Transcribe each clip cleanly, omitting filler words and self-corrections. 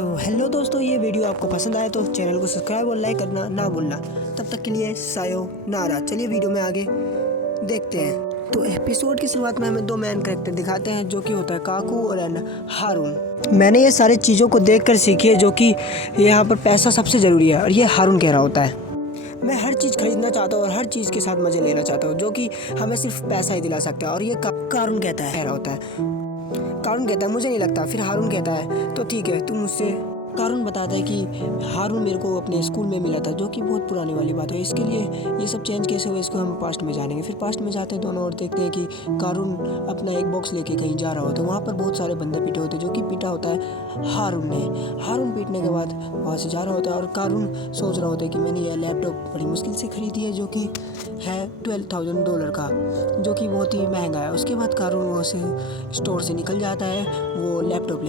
तो हेलो दोस्तों, ये वीडियो आपको पसंद आए तो चैनल को सब्सक्राइब और लाइक करना ना भूलना। तब तक के लिए सायोनारा। चलिए वीडियो में आगे देखते हैं। तो एपिसोड की शुरुआत में हमें दो मेन कैरेक्टर दिखाते हैं, जो कि होता है काकू और हारून। मैंने ये सारी चीज़ों को देखकर सीखी है, जो कि यहाँ पर पैसा सबसे ज़रूरी है। और ये हारून कह रहा होता है, मैं हर चीज़ खरीदना चाहता हूँ और हर चीज़ के साथ मज़े लेना चाहता हूँ, जो कि हमें सिर्फ पैसा ही दिला सकता है। और ये कारून कहता है, कह रहा होता है। कारून कहता है मुझे नहीं लगता। फिर हारून कहता है तो ठीक है, तुम मुझसे। कारून बताता है कि हारून मेरे को अपने स्कूल में मिला था, जो कि बहुत पुरानी वाली बात है। इसके लिए ये सब चेंज कैसे हुआ, इसको हम पास्ट में जानेंगे। फिर पास्ट में जाते हैं दोनों और देखते हैं कि कारून अपना एक बॉक्स लेके कहीं जा रहा होता है। वहाँ पर बहुत सारे बंदे पीटे होते हैं, जो कि पीटा होता है हारून ने। हारून पीटने के बाद वहाँ से जा रहा होता है और कारून सोच रहा होता है कि मैंने यह लैपटॉप बड़ी मुश्किल से खरीदी है, जो कि है $12,000 का, जो कि बहुत ही महंगा है। उसके बाद कारून वो से स्टोर से निकल जाता है, वो लैपटॉप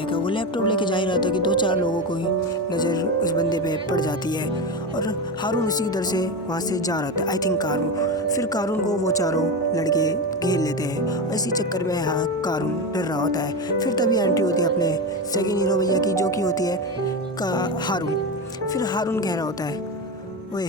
लेके जा ही रहा था कि दो चार लोगों को ही नज़र उस बंदे पे पड़ जाती है और हारून उसी दर से वहाँ से जा रहा था। आई थिंक कारून। फिर कारून को वो चारों लड़के घेर लेते हैं। इसी चक्कर में कारून डर रहा होता है। फिर तभी एंट्री होती है अपने सेकेंड हीरो भैया की, जो कि होती है हारून। फिर हारून कह रहा होता है, ओए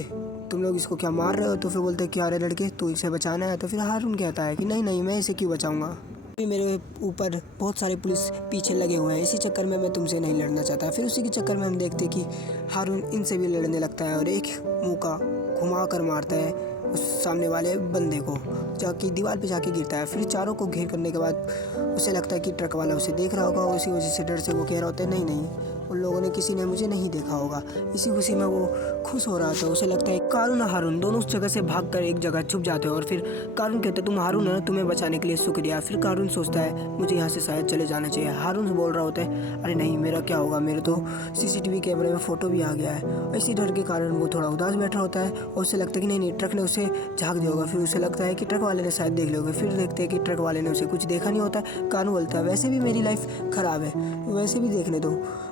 तुम लोग इसको क्या मार रहे हो? तो फिर बोलते हैं कि अरे लड़के, तू इसे बचाना है। तो फिर हारून कहता है कि नहीं, मैं इसे क्यों बचाऊंगा, अभी मेरे ऊपर बहुत सारे पुलिस पीछे लगे हुए हैं, इसी चक्कर में मैं तुमसे नहीं लड़ना चाहता। फिर उसी के चक्कर में हम देखते कि हारून इनसे भी लड़ने लगता है और एक मुक्का घुमा कर मारता है उस सामने वाले बंदे को, जाके दीवार पे जाके गिरता है। फिर चारों को घेर करने के बाद उसे लगता है कि ट्रक वाला उसे देख रहा होगा। उसी वजह से डर से वो कह रहा होता है नहीं, उन लोगों ने किसी ने मुझे नहीं देखा होगा। इसी खुशी में वो खुश हो रहा था। उसे लगता है कारून और हारून दोनों उस जगह से भागकर एक जगह छुप जाते हैं। और फिर कारून कहते हैं तुम हारून है, तुम्हें बचाने के लिए शुक्रिया। फिर कारून सोचता है मुझे यहाँ से शायद चले जाना चाहिए। हारून से बोल रहा होता है अरे नहीं, मेरा क्या होगा, मेरे तो CCTV कैमरे में फ़ोटो भी आ गया है। इसी डर के कारण वो थोड़ा उदास बैठा होता है और उसे लगता है कि नहीं, ट्रक ने उसे झाँक दिया होगा। फिर उसे लगता है कि ट्रक वाले ने शायद देख लिया होगा। फिर देखते हैं कि ट्रक वाले ने उसे कुछ देखा नहीं होता। कारून बोलता है वैसे भी मेरी लाइफ ख़राब है, वैसे भी देखने दो।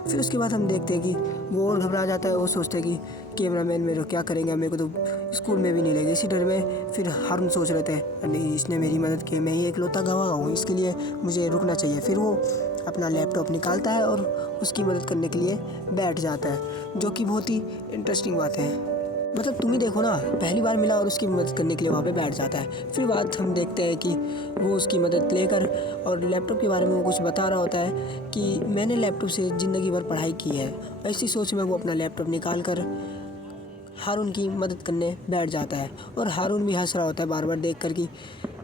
फिर उसके बाद हम देखते हैं कि वो और घबरा जाता है। वो सोचता है कि कैमरामैन मेरे क्या करेंगे, मेरे को तो स्कूल में भी नहीं लेंगे। इसी डर में फिर हारून सोच रहे थे नहीं, इसने मेरी मदद की, मैं ही एकलौता गवाह हूँ, इसके लिए मुझे रुकना चाहिए। फिर वो अपना लैपटॉप निकालता है और उसकी मदद करने के लिए बैठ जाता है, जो कि बहुत ही इंटरेस्टिंग बात है। मतलब तुम ही देखो ना, पहली बार मिला और उसकी मदद करने के लिए वहाँ पे बैठ जाता है। फिर बात हम देखते हैं कि वो उसकी मदद लेकर और लैपटॉप के बारे में वो कुछ बता रहा होता है कि मैंने लैपटॉप से ज़िंदगी भर पढ़ाई की है। ऐसी सोच में वो अपना लैपटॉप निकाल कर हारून की मदद करने बैठ जाता है। और हारून भी हंस रहा होता है बार बार देख कर कि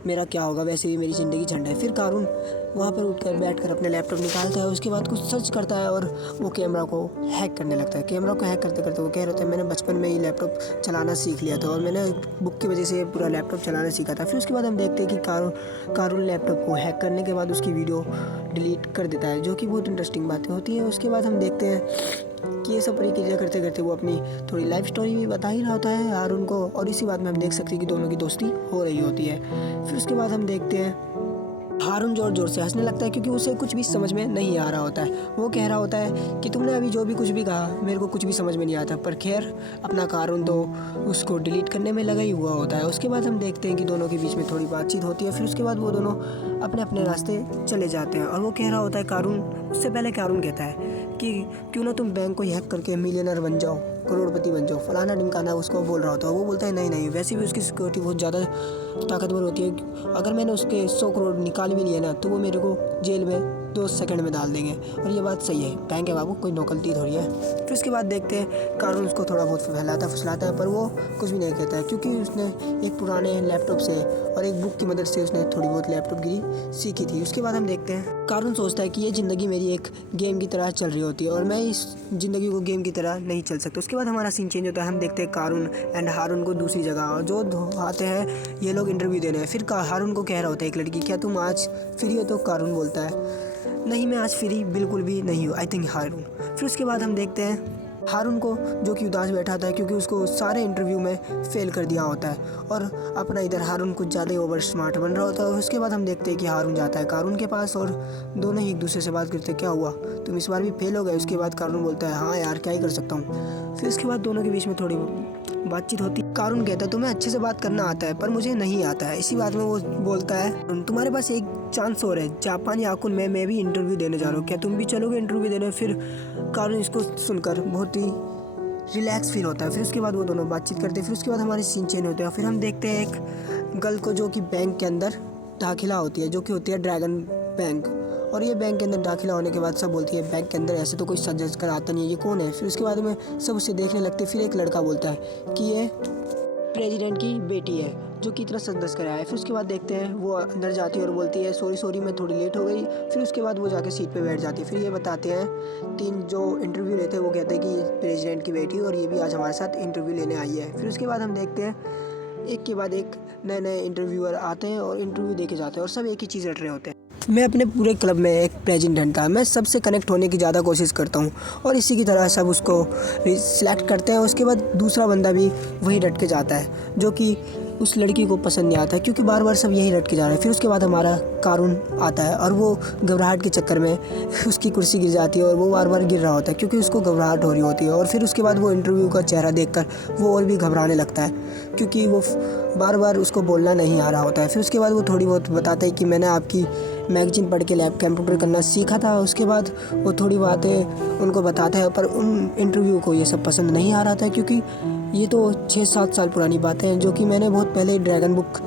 मेरा क्या होगा, वैसे भी मेरी ज़िंदगी झंड है। फिर कारून वहाँ पर उठकर बैठकर अपने लैपटॉप निकालता है। उसके बाद कुछ सर्च करता है और वो कैमरा को हैक करने लगता है। कैमरा को हैक करते करते वो कह रहा था मैंने बचपन में ही लैपटॉप चलाना सीख लिया था और मैंने बुक की वजह से पूरा लैपटॉप चलाना सीखा था। फिर उसके बाद हम देखते हैं कि कारून लैपटॉप को हैक करने के बाद उसकी वीडियो डिलीट कर देता है, जो कि बहुत इंटरेस्टिंग बातें होती हैं। उसके बाद हम देखते हैं कि ये सब प्रक्रिया करते करते वो अपनी थोड़ी लाइफ स्टोरी भी बता ही रहा होता है हारून को। और इसी बात में हम देख सकते हैं कि दोनों की दोस्ती हो रही होती है। फिर उसके बाद हम देखते हैं हारून जोर जोर से हंसने लगता है, क्योंकि उसे कुछ भी समझ में नहीं आ रहा होता है। वो कह रहा होता है कि तुमने अभी जो भी कुछ भी कहा मेरे को कुछ भी समझ में नहीं आता। पर खैर, अपना कारून तो उसको डिलीट करने में लगा ही हुआ होता है। उसके बाद हम देखते हैं कि दोनों के बीच में थोड़ी बातचीत होती है। फिर उसके बाद वो दोनों अपने अपने रास्ते चले जाते हैं। और वो कह रहा होता है कारून, उससे पहले कारून कहता है कि क्यों ना तुम बैंक को हैक करके मिलियनर बन जाओ, करोड़पति बन जाओ, फलाना ढिमकाना उसको बोल रहा होता है। वो बोलता है नहीं, वैसे भी उसकी सिक्योरिटी बहुत ज़्यादा ताकतवर होती है। अगर मैंने उसके 100 करोड़ निकाल भी लिए ना, तो वो मेरे को जेल में 2 सेकंड में डाल देंगे। और ये बात सही है, बैंक है बाबू, कोई नौकरती थोड़ी है। फिर उसके बाद देखते हैं कारून उसको थोड़ा बहुत फैलाता फुसलाता है, पर वो कुछ भी नहीं कहता है, क्योंकि उसने एक पुराने लैपटॉप से और एक बुक की मदद से उसने थोड़ी बहुत लैपटॉप गिरी सीखी थी। उसके बाद हम देखते हैं कारून सोचता है कि ये ज़िंदगी मेरी एक गेम की तरह चल रही होती है और मैं इस ज़िंदगी को गेम की तरह नहीं चल सकता। उसके बाद हमारा सीन चेंज होता है। हम देखते हैं कारून एंड हारून को दूसरी जगह, और जो आते हैं ये लोग इंटरव्यू देने हैं। फिर हारून को कह रहा होता है एक लड़की, क्या तुम आज फ्री हो? तो कारून बोलता है नहीं, मैं आज फ्री बिल्कुल भी नहीं हूँ, आई थिंक हारून। फिर उसके बाद हम देखते हैं हारून को, जो कि उदास बैठा था क्योंकि उसको सारे इंटरव्यू में फेल कर दिया होता है। और अपना इधर हारून कुछ ज़्यादा ही ओवर स्मार्ट बन रहा होता है। उसके बाद हम देखते हैं कि हारून जाता है कारून के पास और दोनों ही एक दूसरे से बात करते हैं, क्या हुआ, तुम इस बार भी फेल हो गए? उसके बाद कारून बोलता है हाँ यार, क्या ही कर सकता हूँ। फिर उसके बाद दोनों के बीच में थोड़ी बातचीत होती। कारून कहता है तुम्हें अच्छे से बात करना आता है पर मुझे नहीं आता है। इसी बात में वो बोलता है तुम्हारे पास एक चांस और है, जापान याकुन में मैं भी इंटरव्यू देने जा रहा हूँ, क्या तुम भी चलोगे इंटरव्यू देने। फिर कारून इसको सुनकर बहुत ही रिलैक्स फील होता है। फिर उसके बाद वो दोनों बातचीत करते हैं। फिर उसके बाद हमारे सीन चेंज होते हैं। फिर हम देखते हैं एक गर्ल को जो कि बैंक के अंदर दाखिला होती है, जो कि होती है ड्रैगन बैंक। और ये बैंक के अंदर दाखिला होने के बाद सब बोलती है बैंक के अंदर ऐसे तो कोई सजेस्ट कर आता नहीं है, ये कौन है। फिर उसके बाद में सब उसे देखने लगते। फिर एक लड़का बोलता है कि ये प्रेसिडेंट की बेटी है जो कि इतना सजेस्ट कराया है। फिर उसके बाद देखते हैं वो अंदर जाती है और बोलती है सॉरी मैं थोड़ी लेट हो गई। फिर उसके बाद वो जाके सीट पे बैठ जाती है। फिर ये बताते हैं 3 जो इंटरव्यू लेते हैं वो कहते हैं कि प्रेसिडेंट की बेटी और ये भी आज हमारे साथ इंटरव्यू लेने आई है। फिर उसके बाद हम देखते हैं एक के बाद एक नए इंटरव्यूअर आते हैं और इंटरव्यू देके जाते हैं और सब एक ही चीज़ रट रहे होते हैं। मैं अपने पूरे क्लब में एक प्रेसिडेंट था, मैं सबसे कनेक्ट होने की ज़्यादा कोशिश करता हूँ और इसी की तरह सब उसको सिलेक्ट करते हैं। उसके बाद दूसरा बंदा भी वही रट के जाता है जो कि उस लड़की को पसंद नहीं आता क्योंकि बार बार सब यही रट के जा रहे हैं। फिर उसके बाद हमारा कारून आता है और वो घबराहट के चक्कर में उसकी कुर्सी गिर जाती है और वो बार बार गिर रहा होता है क्योंकि उसको घबराहट हो रही होती है। और फिर उसके बाद वो इंटरव्यू का चेहरा देखकर वो और भी घबराने लगता है क्योंकि वो बार बार उसको बोलना नहीं आ रहा होता है। फिर उसके बाद वो थोड़ी बहुत बताता है कि मैंने आपकी मैगजीन पढ़ के लैब कंप्यूटर करना सीखा था। उसके बाद वो थोड़ी बातें उनको बताता है पर उन इंटरव्यू को ये सब पसंद नहीं आ रहा था क्योंकि ये तो 6-7 साल पुरानी बातें हैं जो कि मैंने बहुत पहले ड्रैगन बुक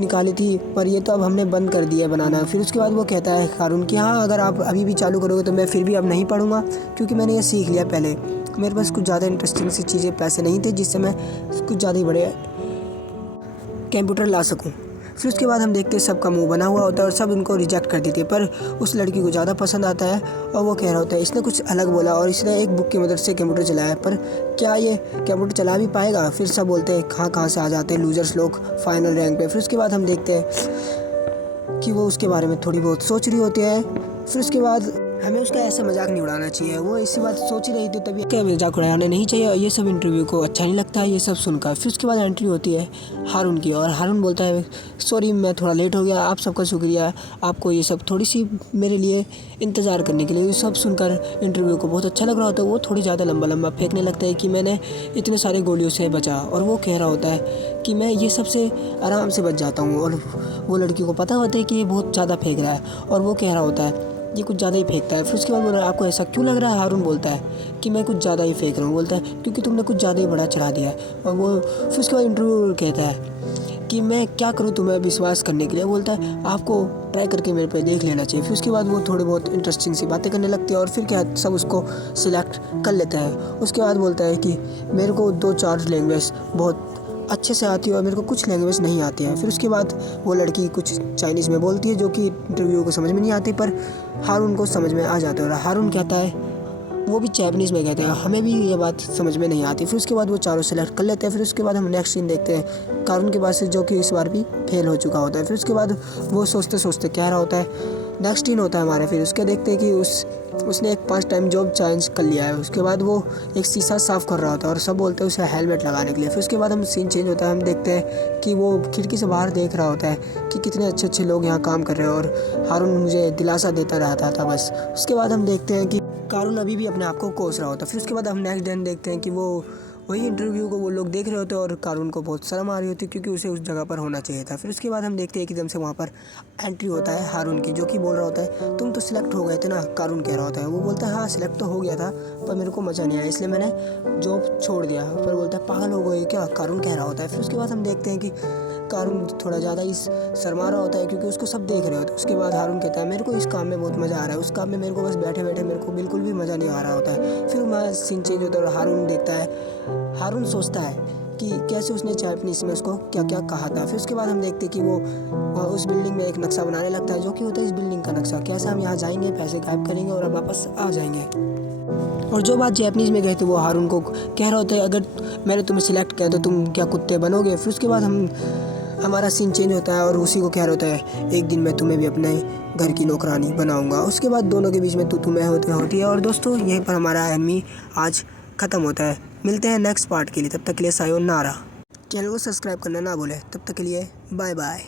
निकाली थी पर ये तो अब हमने बंद कर दिया है बनाना। फिर उसके बाद वो कहता है कारून कि हाँ अगर आप अभी भी चालू करोगे तो मैं फिर भी अब नहीं पढ़ूँगा क्योंकि मैंने ये सीख लिया पहले। मेरे पास कुछ ज़्यादा इंटरेस्टिंग सी चीज़ें पैसे नहीं थे जिससे मैं कुछ ज़्यादा ही बड़े कंप्यूटर ला सकूं। फिर उसके बाद हम देखते हैं सबका मुंह बना हुआ होता है और सब उनको रिजेक्ट कर देते हैं पर उस लड़की को ज़्यादा पसंद आता है और वो कह रहा होता है इसने कुछ अलग बोला और इसने एक बुक की मदद से कंप्यूटर चलाया पर क्या ये कंप्यूटर चला भी पाएगा। फिर सब बोलते हैं कहाँ से आ जाते हैं लूजर्स लोग फाइनल रैंक पे। फिर उसके बाद हम देखते हैं कि वो उसके बारे में थोड़ी बहुत सोच रही होती है। फिर उसके बाद हमें उसका ऐसा मजाक नहीं उड़ाना चाहिए, वो इसी बात सोच ही रही थी तभी क्या मजाक उड़ाना नहीं चाहिए। ये सब इंटरव्यू को अच्छा नहीं लगता है ये सब सुनकर। फिर उसके बाद एंट्री होती है हारून की और हारून बोलता है सॉरी मैं थोड़ा लेट हो गया, आप सबका शुक्रिया आपको ये सब थोड़ी सी मेरे लिए इंतज़ार करने के लिए। ये सब सुनकर इंटरव्यू को बहुत अच्छा लग रहा होता है। वो थोड़ी ज़्यादा लंबा फेंकने लगता है कि मैंने इतने सारे गोलियों से बचा और वो कह रहा होता है कि मैं ये सबसे आराम से बच जाता हूँ। और वो लड़की को पता होता है कि ये बहुत ज़्यादा फेंक रहा है और वो कह रहा होता है ये कुछ ज़्यादा ही फेंकता है। फिर उसके बाद बोल रहा है आपको ऐसा क्यों लग रहा है। हारून बोलता है कि मैं कुछ ज़्यादा ही फेंक रहा हूँ। बोलता है क्योंकि तुमने कुछ ज़्यादा ही बड़ा चढ़ा दिया है। और वो फिर उसके बाद इंटरव्यू कहता है कि मैं क्या करूँ तुम्हें विश्वास करने के लिए। बोलता है आपको ट्राई करके मेरे पे देख लेना चाहिए। फिर उसके बाद वो थोड़ी बहुत इंटरेस्टिंग सी बातें करने लगती है और फिर क्या सब उसको सिलेक्ट कर लेता है। उसके बाद बोलता है कि मेरे को 2-4 लैंग्वेज बहुत अच्छे से आती है और मेरे को कुछ लैंग्वेज नहीं आती है। फिर उसके बाद वो लड़की कुछ चाइनीज़ में बोलती है जो कि इंटरव्यू को समझ में नहीं आती पर हारून को समझ में आ जाता है। और हारून कहता है वो भी जापानीज़ में कहते हैं हमें भी ये बात समझ में नहीं आती। फिर उसके बाद वो चारों सेलेक्ट कर लेते हैं। फिर उसके बाद हम नेक्स्ट सीन देखते हैं कारून के पास जो कि इस बार भी फेल हो चुका होता है। फिर उसके बाद वो सोचते क्या रहा होता है नेक्स्ट सीन होता है हमारे। फिर उसके देखते हैं कि उसने एक 5 टाइम जॉब चेंज कर लिया है। उसके बाद वो एक शीशा साफ़ कर रहा होता है और सब बोलते हैं उसे हेलमेट लगाने के लिए। फिर उसके बाद हम सीन चेंज होता है, हम देखते हैं कि वो खिड़की से बाहर देख रहा होता है कि कितने अच्छे लोग यहाँ काम कर रहे हैं और हारून मुझे दिलासा देता रहता था बस। उसके बाद हम देखते हैं कि कारून अभी भी अपने आप को कोस रहा होता है। फिर उसके बाद हम नेक्स्ट दिन देखते हैं कि वही इंटरव्यू को वो लोग देख रहे होते हैं और कारून को बहुत शर्म आ रही होती है क्योंकि उसे उस जगह पर होना चाहिए था। फिर उसके बाद हम देखते हैं कि एकदम से वहाँ पर एंट्री होता है हारून की जो कि बोल रहा होता है तुम तो सिलेक्ट हो गए थे ना। कारून कह रहा होता है वो बोलता है हाँ सिलेक्ट तो हो गया था पर मेरे को मज़ा नहीं आया इसलिए मैंने जॉब छोड़ दिया। पर बोलता है पागल हो गए क्या, कारून कह रहा होता है। फिर उसके बाद हम देखते हैं कि कारून थोड़ा ज़्यादा ही शर्मा रहा होता है क्योंकि उसको सब देख रहे होते हैं। उसके बाद हारून कहता है मेरे को इस काम में बहुत मज़ा आ रहा है, उस काम में मेरे को बस बैठे मेरे को बिल्कुल भी मज़ा नहीं आ रहा होता है। फिर हमारा सीन चेंज होता है और हारून देखता है, हारून सोचता है कि कैसे उसने जापानीज़ में उसको क्या क्या कहा था। फिर उसके बाद हम देखते हैं कि वो उस बिल्डिंग में एक नक्शा बनाने लगता है जो कि होता है इस बिल्डिंग का नक्शा, कैसे हम यहाँ जाएंगे पैसे गायब करेंगे और वापस आ जाएंगे। और जो बात जापानीज़ में गए थे वो हारून को कह रहा होता है अगर मैंने तुम्हें सिलेक्ट किया तो तुम क्या कुत्ते बनोगे। फिर उसके बाद हमारा सीन चेंज होता है और उसी को कह रहा होता है एक दिन मैं तुम्हें भी अपने घर की नौकरानी बनाऊंगा। उसके बाद दोनों के बीच में तू मैं होती है। और दोस्तों यहीं पर हमारा एनिमी आज ख़त्म होता है। मिलते हैं नेक्स्ट पार्ट के लिए, तब तक के लिए सायोनारा। चैनल को सब्सक्राइब करना ना भूलें। तब तक के लिए बाय बाय।